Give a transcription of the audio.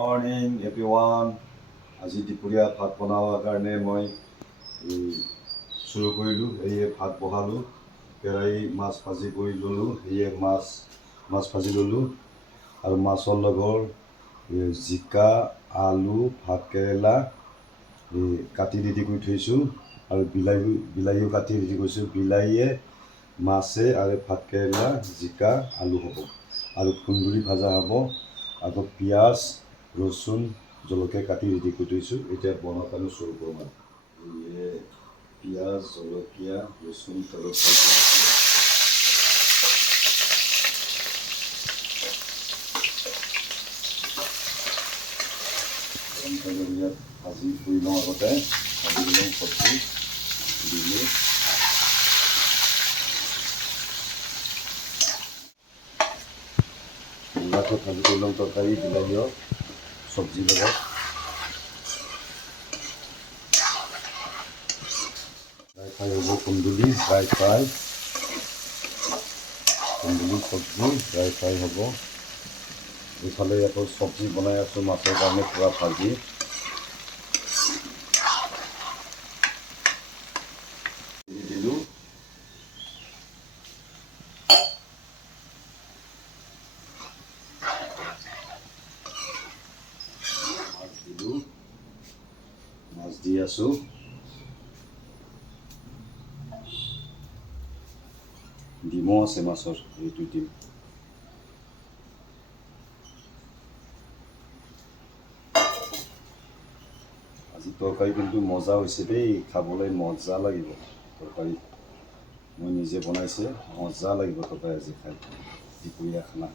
Morning everyone. আজি দুপৰীয়া ভাত বনাবৰ কাৰণে মই চুৰু কৰিলোঁ। সেয়ে ভাত বহালোঁ, কেৰাহী মাছ ভাজি কৰি ল'লোঁ। সেয়ে মাছ ভাজি ল'লোঁ আৰু মাছৰ লগত জিকা, আলু, ভাত কেৰেলা কাটি ৰেডি কৰি থৈছোঁ আৰু বিলাহীও কাটি ৰেডি কৰিছোঁ। বিলাহীয়ে মাছে আৰু ভাত কেৰেলা, জিকা, আলু হ'ব আৰু কুন্দুলি ভাজা হ'ব। আকৌ পিঁয়াজ, ৰচুন, জলকীয়া কাটি ৰেডি কৰি থৈছোঁ। এতিয়া বনোৱাৰ কাৰণে চুৰু কৰোঁ। পিঁয়াজ, জলকীয়া, ৰচুন তেলত ইয়াত ভাজি কৰি লওঁ। আগতে ভাজি লওঁ চব্জি দিলোঁ। মূলাটো ভাজি কৰি লওঁ তৰকাৰী বিলাহীও চব্জিৰ লগত। ড্ৰাই ফ্ৰাই হ'ব কুন্দুলি, ড্ৰাই ফ্ৰাই কুন্দুলি চব্জি ড্ৰাই ফ্ৰাই হ'ব। এইফালে আকৌ চব্জি বনাই আছোঁ মাছৰ কাৰণে পূৰা ভাজি। দিলোঁ মাছ দি আছোঁ। ডিমো আছে মাছৰ, এইটো ডিম। আজি তৰকাৰী কিন্তু মজা হৈছে দেই, খাবলৈ মজা লাগিব তৰকাৰী। মই নিজে বনাইছে, মজা লাগিব তৰকাৰী আজি খাই দুপৰীয়া খানা।